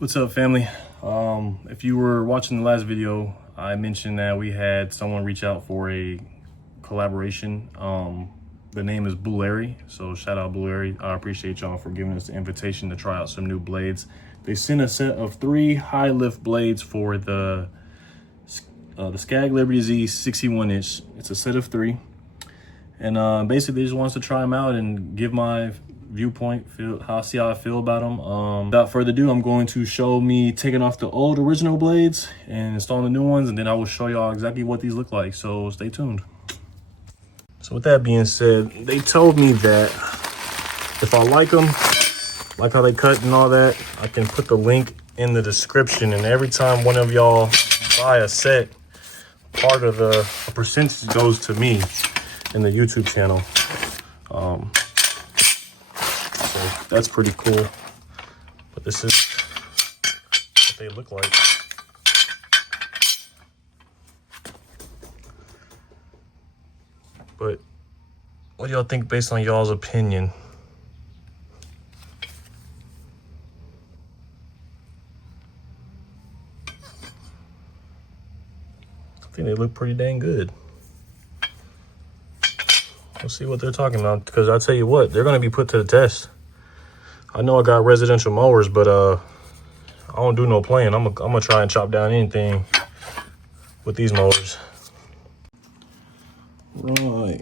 What's up, family? If you were watching the last video, I mentioned that we had someone reach out for a collaboration. The name is Larry, so shout out Larry. I appreciate y'all for giving us the invitation to try out some new blades. They sent a set of 3 high lift blades for the Skag Liberty Z 61 inch. It's a set of 3, and basically they just wants to try them out and give my viewpoint, see how I feel about them. Without further ado, I'm going to show me taking off the old original blades and installing the new ones, and then I will show y'all exactly what these look like, so stay tuned. So with that being said, they told me that if I like them, like how they cut and all that, I can put the link in the description, and every time one of y'all buy a set, part of the percentage goes to me in the YouTube channel. So that's pretty cool. But this is what they look like. But what do y'all think based on y'all's opinion? I think they look pretty dang good. We'll see what they're talking about, because I'll tell you what, they're going to be put to the test. I know I got residential mowers, but I don't do no playing. I'm gonna try and chop down anything with these mowers. Right.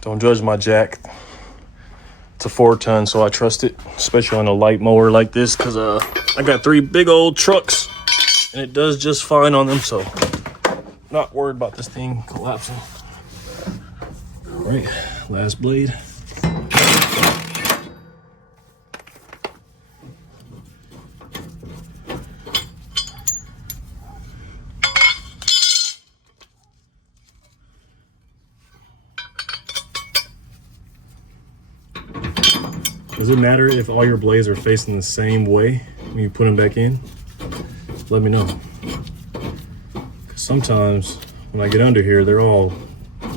Don't judge my jack. It's a 4-ton, so I trust it, especially on a light mower like this, because I got 3 big old trucks, and it does just fine on them, so not worried about this thing collapsing. All right, last blade. Does it matter if all your blades are facing the same way when you put them back in? Let me know. 'Cause sometimes when I get under here, they're all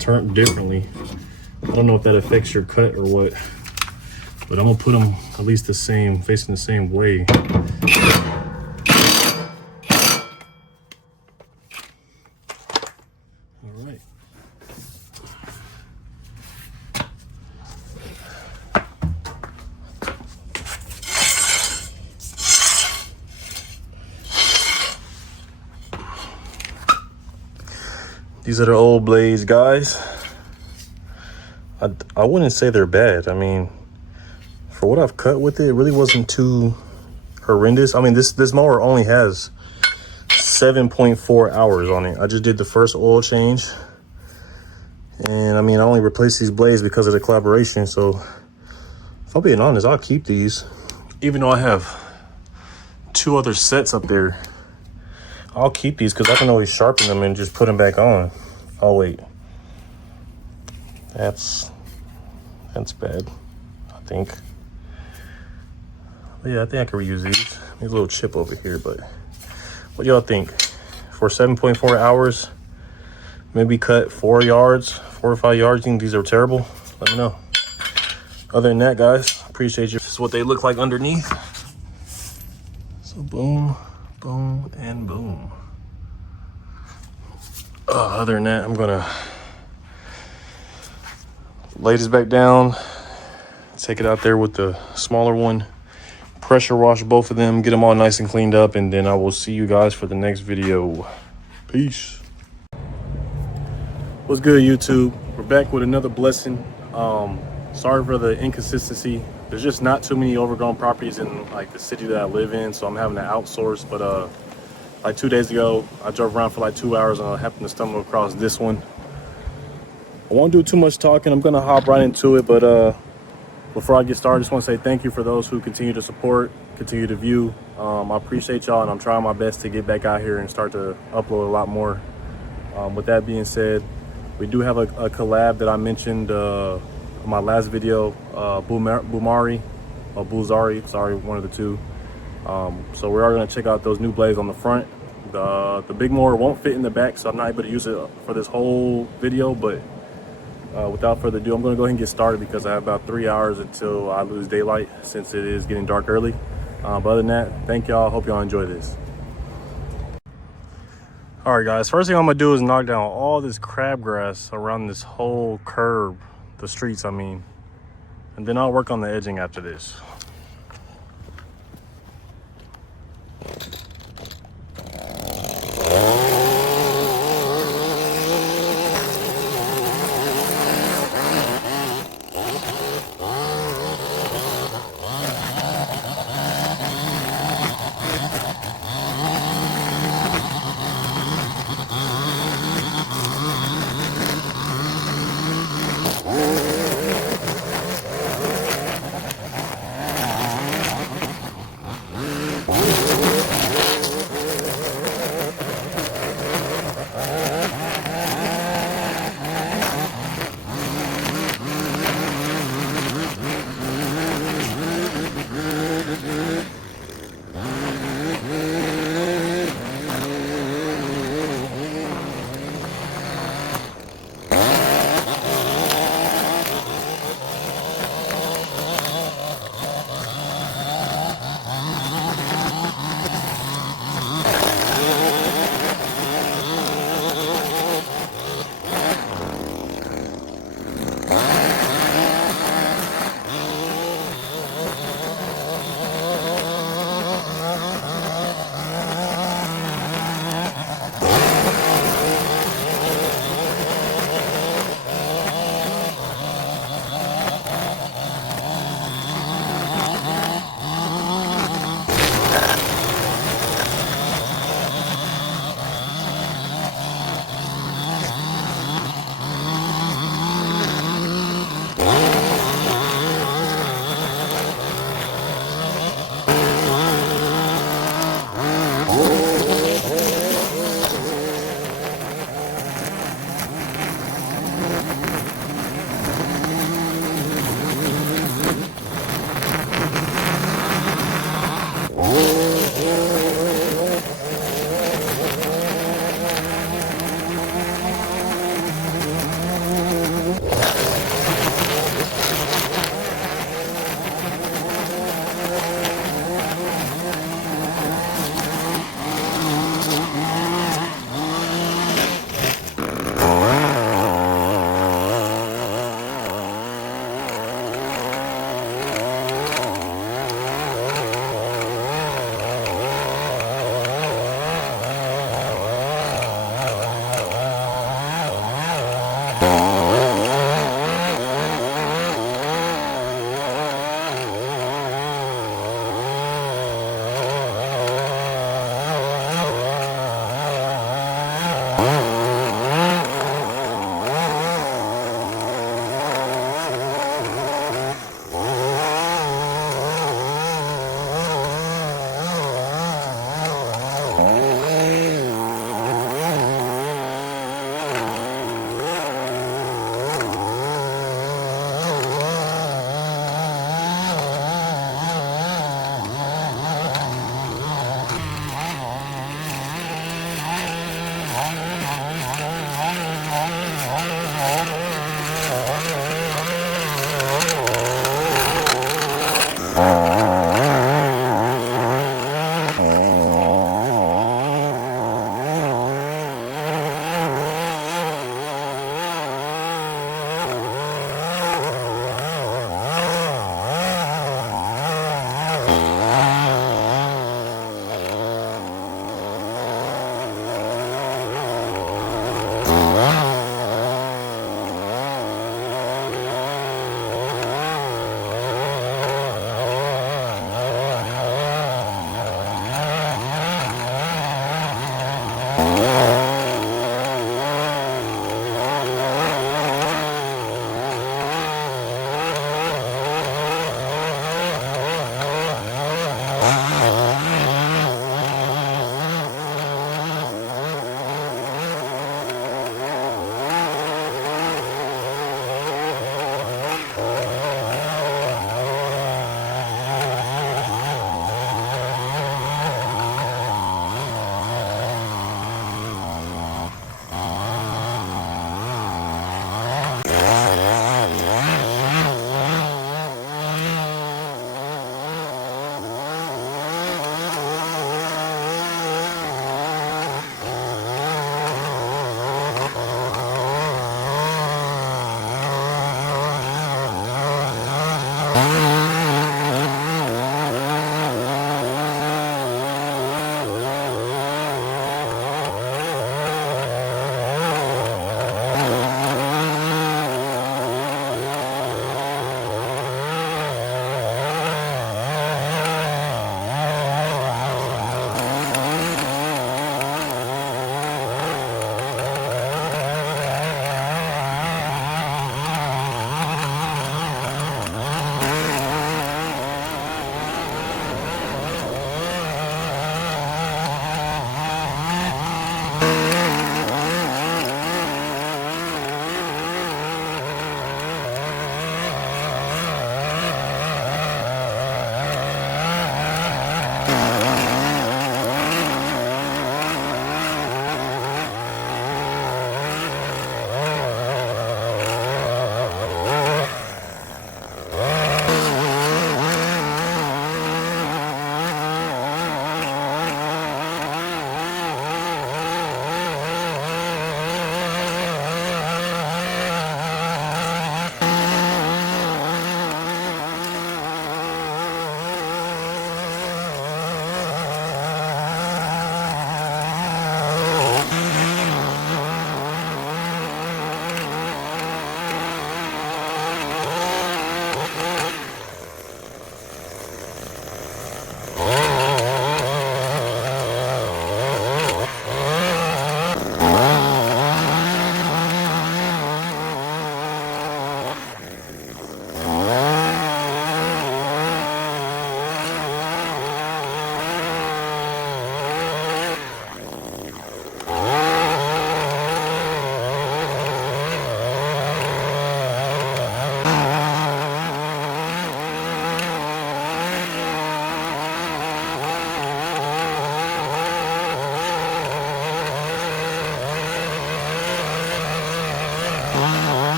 turned differently. I don't know if that affects your cut or what, but I'm gonna put them at least the same, facing the same way. All right. These are the old blades, guys. I wouldn't say they're bad. I mean, for what I've cut with it, it really wasn't too horrendous. I mean, this mower only has 7.4 hours on it. I just did the first oil change. And I mean, I only replaced these blades because of the collaboration. So if I'm being honest, I'll keep these. Even though I have 2 other sets up there, I'll keep these because I can always sharpen them and just put them back on. Oh wait, that's bad, I think. But yeah, I think I can reuse these. There's a little chip over here, but what y'all think? For 7.4 hours, maybe cut 4 or 5 yards. You think these are terrible? Let me know. Other than that, guys, appreciate you. This is what they look like underneath. So boom, boom, and boom. Other than that, I'm gonna lay this back down, take it out there with the smaller one, pressure wash both of them, get them all nice and cleaned up, and then I will see you guys for the next video. Peace. What's good, YouTube? We're back with another blessing. Sorry for the inconsistency. There's just not too many overgrown properties in like the city that I live in, so I'm having to outsource. But like 2 days ago, I drove around for like 2 hours and I happened to stumble across this one. I won't do too much talking. I'm gonna hop right into it, but before I get started, I just want to say thank you for those who continue to support, continue to view. I appreciate y'all, and I'm trying my best to get back out here and start to upload a lot more. With that being said, we do have a collab that I mentioned in my last video, Bumari or Buzari, sorry, one of the two. So we are going to check out those new blades on the front. The big mower won't fit in the back, so I'm not able to use it for this whole video, but without further ado, I'm going to go ahead and get started because I have about 3 hours until I lose daylight since it is getting dark early. But other than that, thank y'all. Hope y'all enjoy this. All right, guys, first thing I'm going to do is knock down all this crabgrass around this whole curb, the streets, I mean. And then I'll work on the edging after this.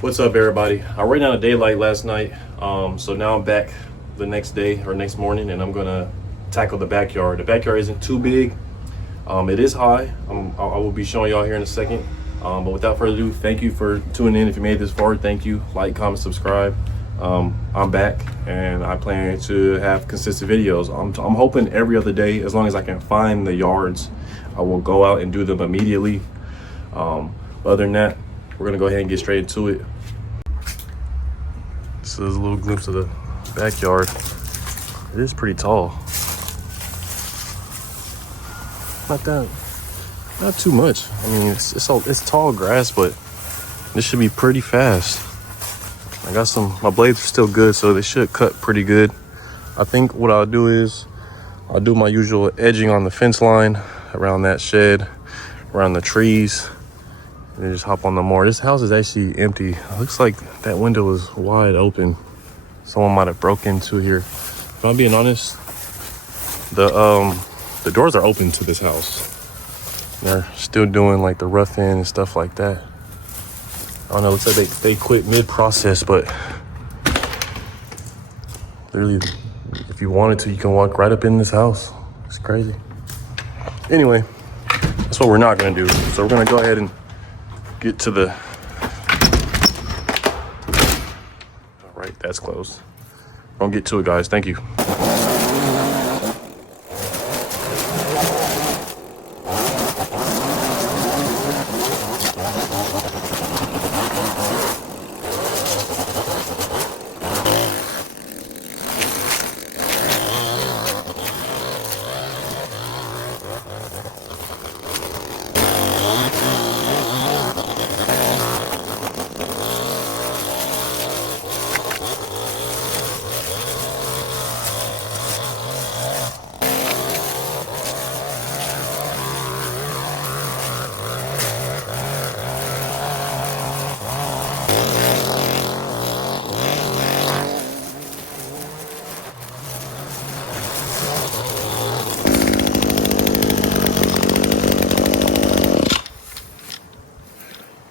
What's up, everybody? I ran out of daylight last night, so now I'm back the next day or next morning, and I'm gonna tackle the backyard. The backyard isn't too big. It is high. I will be showing y'all here in a second. But without further ado, thank you for tuning in. If you made this far, thank you. Like, comment, subscribe. I'm back, and I plan to have consistent videos. I'm hoping every other day, as long as I can find the yards, I will go out and do them immediately. Other than that, we're gonna go ahead and get straight into it. This is a little glimpse of the backyard. It is pretty tall. Not too much. I mean, it's tall grass, but this should be pretty fast. I got my blades are still good, so they should cut pretty good. I think what I'll do is I'll do my usual edging on the fence line around that shed, around the trees, and then just hop on the mower. This house is actually empty. It looks like that window is wide open. Someone might have broke into here. If I'm being honest, the doors are open to this house. They're still doing like the rough in and stuff like that. I don't know, it looks like they quit mid-process, but literally, if you wanted to, you can walk right up in this house. It's crazy. Anyway, that's what we're not gonna do. So we're gonna go ahead and get to the, all right, that's closed. Don't get to it, guys, thank you.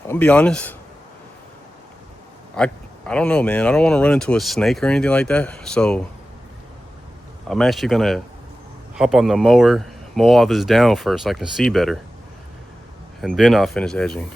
I'm gonna be honest, I don't know, man. I don't want to run into a snake or anything like that. So I'm actually gonna hop on the mower, mow all this down first so I can see better, and then I'll finish edging.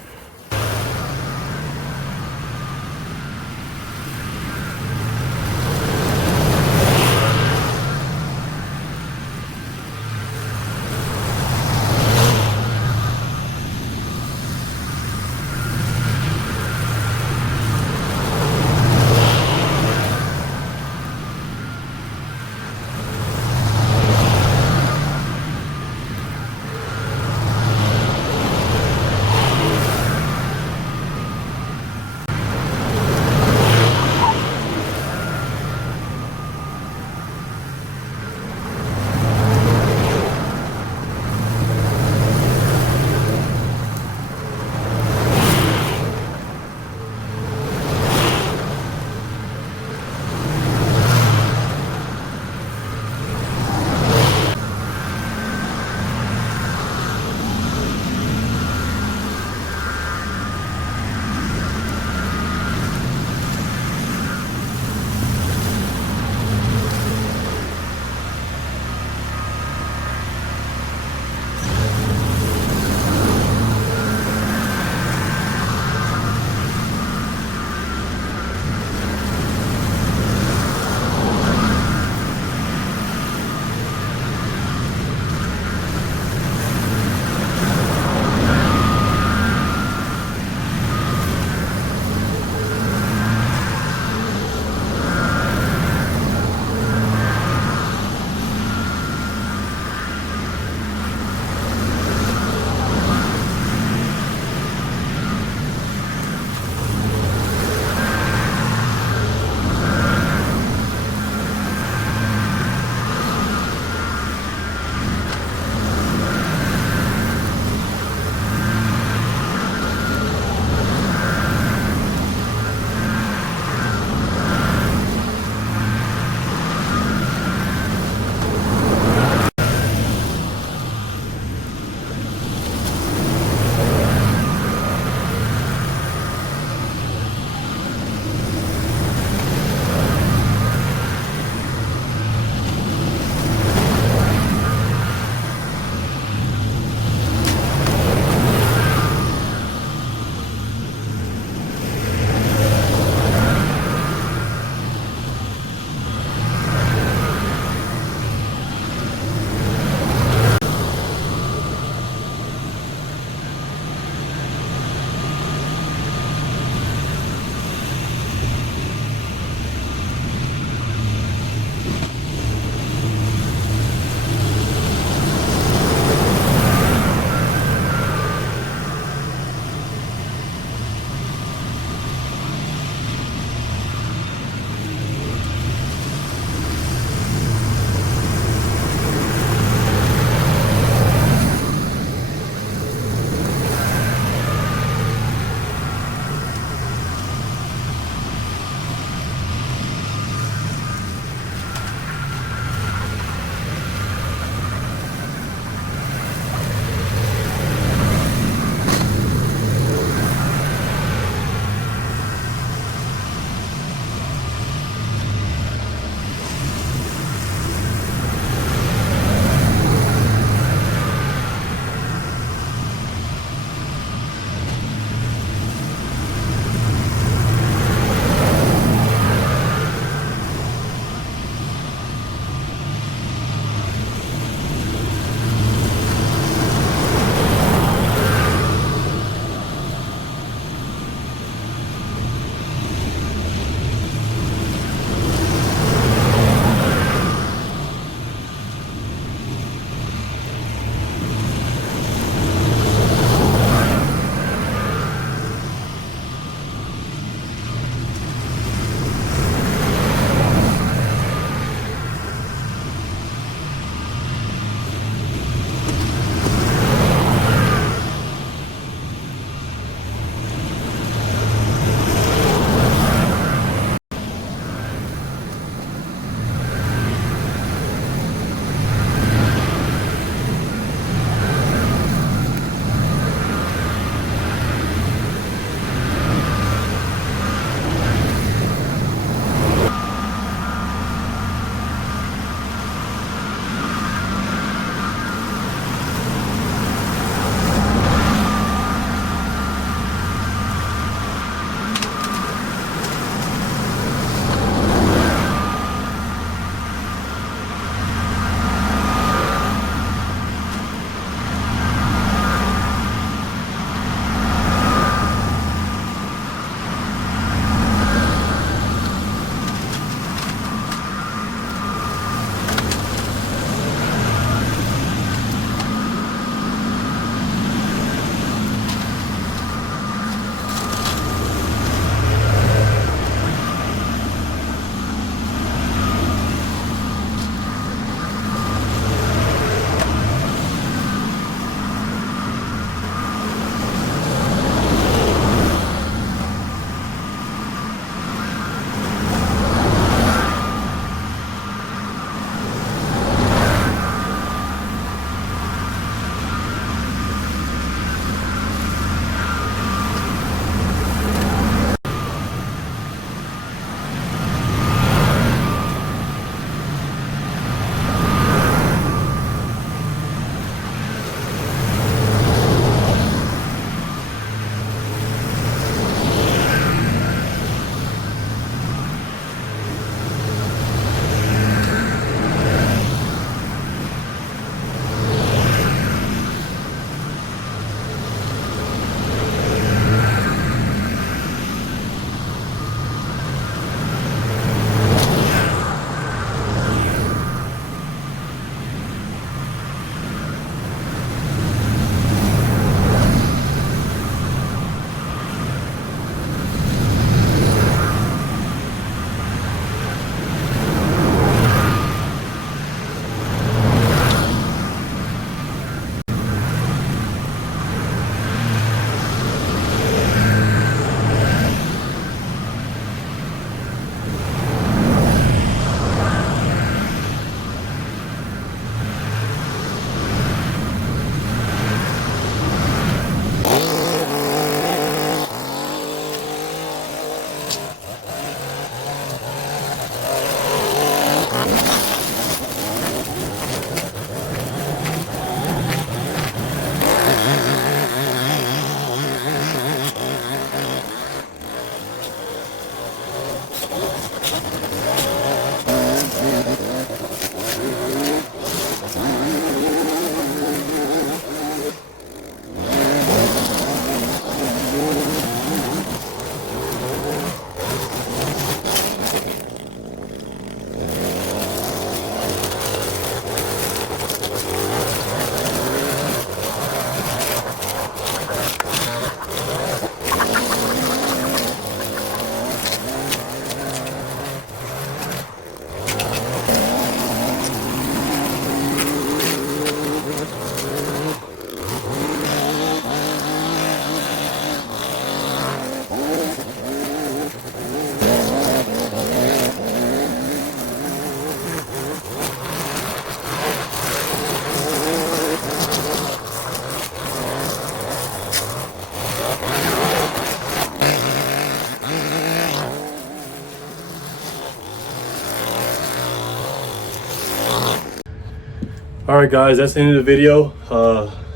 All right, guys, that's the end of the video.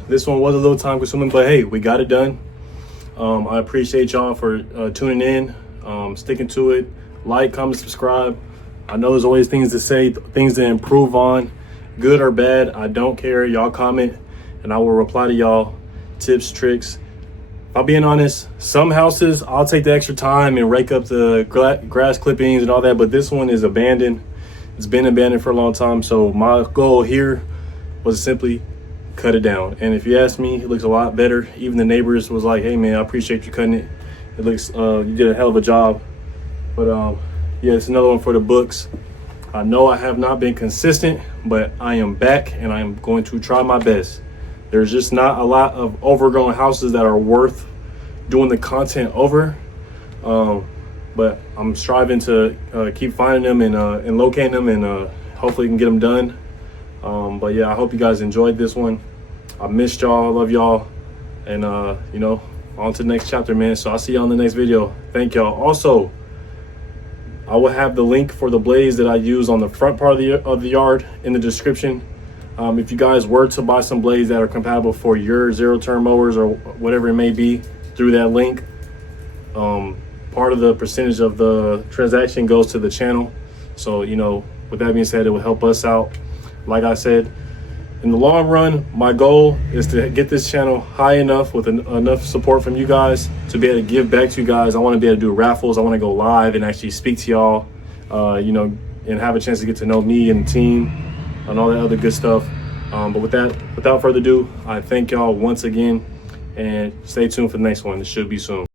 This one was a little time consuming, but hey, we got it done. I appreciate y'all for tuning in, sticking to it. Like, comment, subscribe. I know there's always things to say, things to improve on, good or bad. I don't care. Y'all comment and I will reply to y'all. Tips, tricks. If I'm being honest, some houses I'll take the extra time and rake up the grass clippings and all that, but this one is abandoned. It's been abandoned for a long time. So my goal here was simply cut it down. And if you ask me, it looks a lot better. Even the neighbors was like, hey man, I appreciate you cutting it. It looks, you did a hell of a job. But yeah, it's another one for the books. I know I have not been consistent, but I am back and I am going to try my best. There's just not a lot of overgrown houses that are worth doing the content over. But I'm striving to keep finding them and locating them, and hopefully can get them done. But yeah, I hope you guys enjoyed this one. I missed y'all, I love y'all, and you know, on to the next chapter, man. So I'll see y'all in the next video. Thank y'all. Also, I will have the link for the blades that I use on the front part of the yard in the description. If you guys were to buy some blades that are compatible for your zero-turn mowers or whatever it may be through that link, part of the percentage of the transaction goes to the channel. So, you know, with that being said, it will help us out. Like I said, in the long run, my goal is to get this channel high enough with enough support from you guys to be able to give back to you guys. I want to be able to do raffles. I want to go live and actually speak to y'all, you know, and have a chance to get to know me and the team and all that other good stuff. But without further ado, I thank y'all once again, and stay tuned for the next one. It should be soon.